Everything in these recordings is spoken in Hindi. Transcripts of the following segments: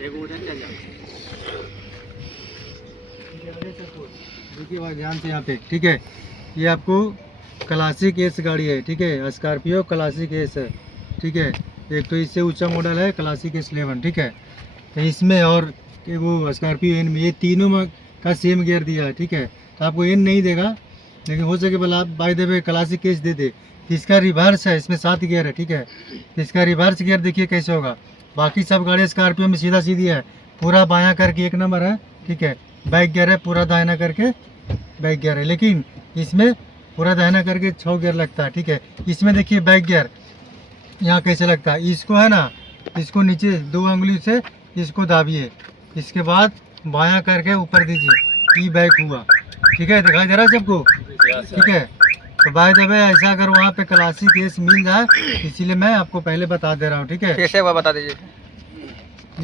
देखिए भाई ध्यान से यहाँ पे, ठीक है। ये आपको क्लासिक एस गाड़ी है, ठीक है, स्कॉर्पियो क्लासिक एस है, ठीक है। एक तो इससे ऊंचा मॉडल है क्लासिक S11, ठीक है। तो इसमें और कि वो स्कॉर्पियो एन में ये तीनों में का सेम गियर दिया है, ठीक है। तो आपको एन नहीं देगा, लेकिन हो सके भला आप by the way classics दे दे। इसका रिवर्स है, इसमें 7 गियर है, ठीक है। इसका रिवर्स गियर देखिए कैसे होगा। बाकी सब गाड़ी स्कॉर्पियो में सीधा सीधी है, पूरा बायां करके 1 नंबर है, ठीक है। बैक गियर है, पूरा दाहिना करके बैक गियर है, लेकिन इसमें पूरा दाहिना करके 6 गियर लगता है, ठीक है। इसमें देखिए बैक गियर यहाँ कैसे लगता है, इसको है ना, इसको नीचे 2 उंगली से इसको दाबिए, इसके बाद बायां करके ऊपर दीजिए, ई बैक हुआ, ठीक है। दिखाई दे रहा है सबको, ठीक है। तो बाय द वे ऐसा अगर वहाँ पे क्लासिक एस मिल जाए, इसीलिए मैं आपको पहले बता दे रहा हूँ, ठीक है। कैसे हुआ बता दीजिए।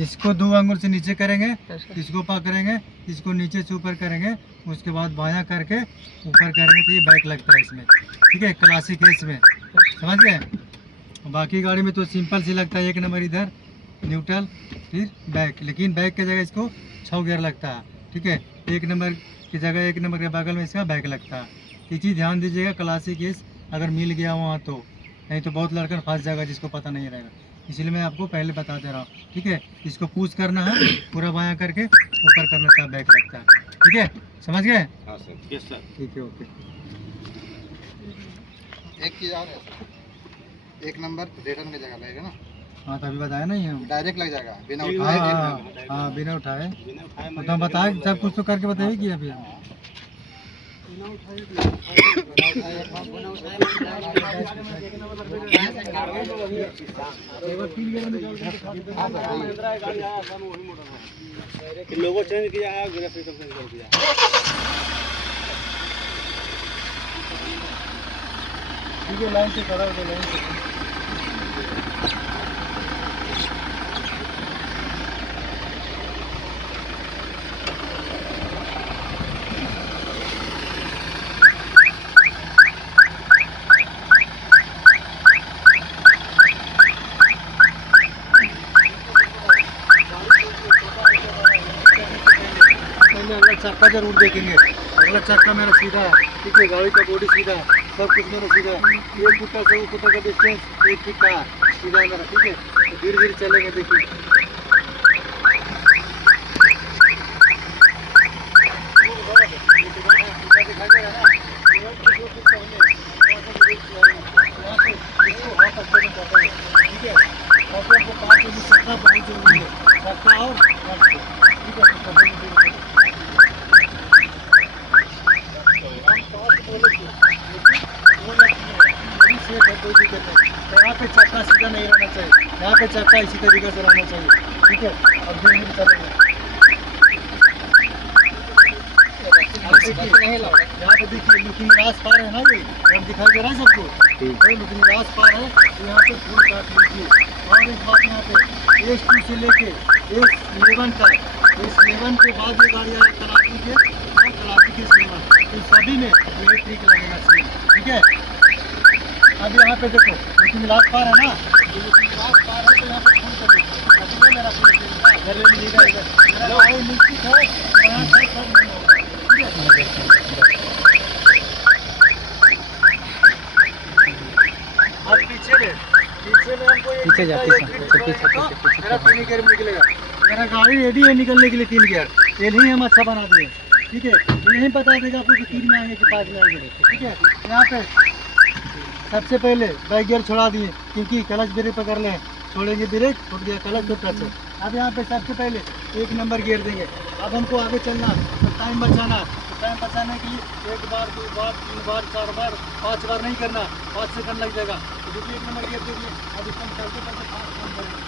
इसको 2 आंगुल से नीचे करेंगे, इसको पकड़ेंगे, इसको नीचे से ऊपर करेंगे, उसके बाद बायां करके ऊपर करेंगे, तो ये बैक लगता है इसमें, ठीक है, क्लासिक एस में, समझ गए। बाकी गाड़ी में तो सिंपल सी लगता है, 1 नंबर इधर न्यूट्रल फिर बैक, लेकिन बैक की जगह इसको 6 गियर लगता है, ठीक है। 1 नंबर की जगह 1 नंबर के बगल में इसका बैक लगता है। ये चीज़ ध्यान दीजिएगा, क्लासिक एस अगर मिल गया वहाँ तो, नहीं तो बहुत लड़का फंस जाएगा जिसको पता नहीं रहेगा, इसलिए मैं आपको पहले बता दे रहा हूँ, ठीक है। इसको पुश करना है, पूरा बायां करके ऊपर करना था, बैक लगता है, ठीक है, समझ गए। हाँ सर, यस सर, ठीक है, ओके। एक चीज़ और है, 1 नंबर रिटर्न की जगह लगेगा ना। हाँ तो अभी बताया ना ये, डायरेक्ट लग जाएगा बिना हाँ उठाए। हाँ बिना उठाए, तो बताए सब कुछ तो करके बताइए कि अभी लोगो चेंज किया है, ग्राफिक चेंज कर दिया। ठीक है, लाइन से खड़ा हो, लाइन से। अगला चक्का जरूर देखेंगे, अगला चक्का मेरा सीधा है, ठीक है, गाड़ी का बॉडी सीधा है, सब कुछ मेरा सीधा है। 1 फुट का 100 फुट का डिस्टेंस 1 फीट का सीधा है मेरा, ठीक है। तो धीरे धीरे चलेंगे, देखिए दिखाई दे रहा है ना, ठीक है। और आपको 5 इंच चक्का बहुत जरूरी है, चक्का और ठीक है। कोई दिक्कत नहीं, तो यहाँ पे चक्का सीधा नहीं रहना चाहिए, यहाँ पे चक्का इसी तरीके से रहना चाहिए, ठीक है। अब धीरे धीरे चलेंगे, यहाँ पे देखिए लुकिंग ग्लास पार है ना, ये अब दिखाई दे रहा है सबको, तो लुकिंग ग्लास पार है, तो यहाँ पे फुल काट लीजिए। और एक बात यहाँ पे S2 से लेके S11 तक, S11 के बाद ये गाड़ी है क्लासिक है और क्लासिक S11, तो सभी में इलेक्ट्रिक लगेगा सेम, ठीक है। अब यहाँ पे देखो लुकिंग ग्लास पार है ना, तो लुकिंग ग्लास पार है, तो यहाँ पे फुल कर दो, अभी मेरा फुल इधर ले लीजिएगा, इधर मेरा गाड़ी निश्चित है, यहाँ से सब नहीं होगा, ठीक है। अब पीछे में हमको पीछे जा, पीछे मेरा 3 गियर निकलेगा, मेरा गाड़ी रेडी है निकलने के लिए 3 गियर, यही हम अच्छा बना दिए, ठीक है। यही बता देगा आपको कि 3 में आएंगे कि 5 में आएंगे, ठीक है। यहाँ पे सबसे पहले बैक गियर छोड़ा दिए, क्योंकि क्लच ब्रेक पकड़ लें, छोड़ेंगे ब्रेक छूट गया, क्लच तो टच है। अब यहाँ पे सबसे पहले 1 नंबर गियर देंगे। अब हमको आगे चलना तो टाइम बचाना, तो टाइम बचाने के लिए 1 बार 2 बार 3 बार 4 बार 5 बार नहीं करना, 5 सेकंड लग जाएगा, तो देखिए 1 नंबर गियर दे दिए। अब इसको हम चलते चलते 5 कम करेंगे।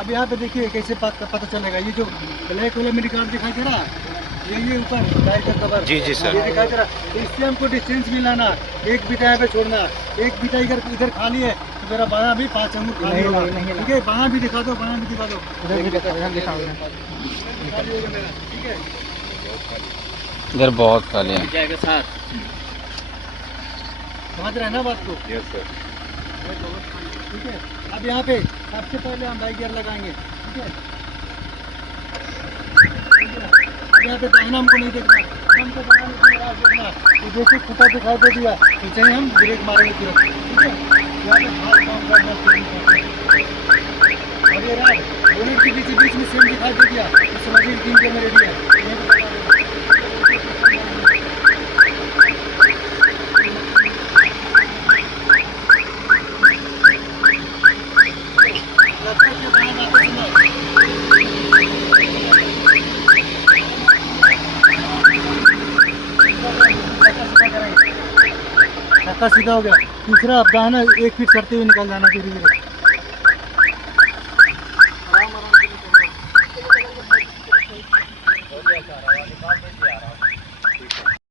अब यहाँ पे देखिए कैसे पता चलेगा, ये जो ब्लैक वाला मेरी कार दिखाई दे रहा है, ये ऊपर टायर का कवर, जी जी सर, ये दिखाई दे रहा है, तो इससे हमको डिस्टेंस मिलाना, 1 बीटा यहाँ पे छोड़ना, 1 बीटा इधर खाली है, तो मेरा बायां भी 5 अंगूर खाली होगा, ठीक है। बायां भी दिखा दो, बायां भी दिखा दो, इधर भी दिखाओ, खाली होगा मेरा, ठीक है। इधर बहुत खाली है, समझ रहे हैं ना बात को। Yes sir. ठीक है। अब यहाँ पे सबसे पहले हम बाइक गियर लगाएंगे, ठीक है। अब यहाँ पे दाहिना हमको नहीं देखना, हमको दाहिना नहीं देखना, तो जैसे खुटा दिखाई दे दिया तो चाहिए हम ब्रेक मारेंगे तुरंत, ठीक है। यहाँ पे हाथ काम करना चाहिए। और ये रात बोनेट के बीच में सेम दिखाई दे दिया तो समझिए 3 के में रेडी है। चक्का सीधा हो गया। तीसरा अब दाहिना 1 फीट करते हुए निकल जाना धीरे धीरे।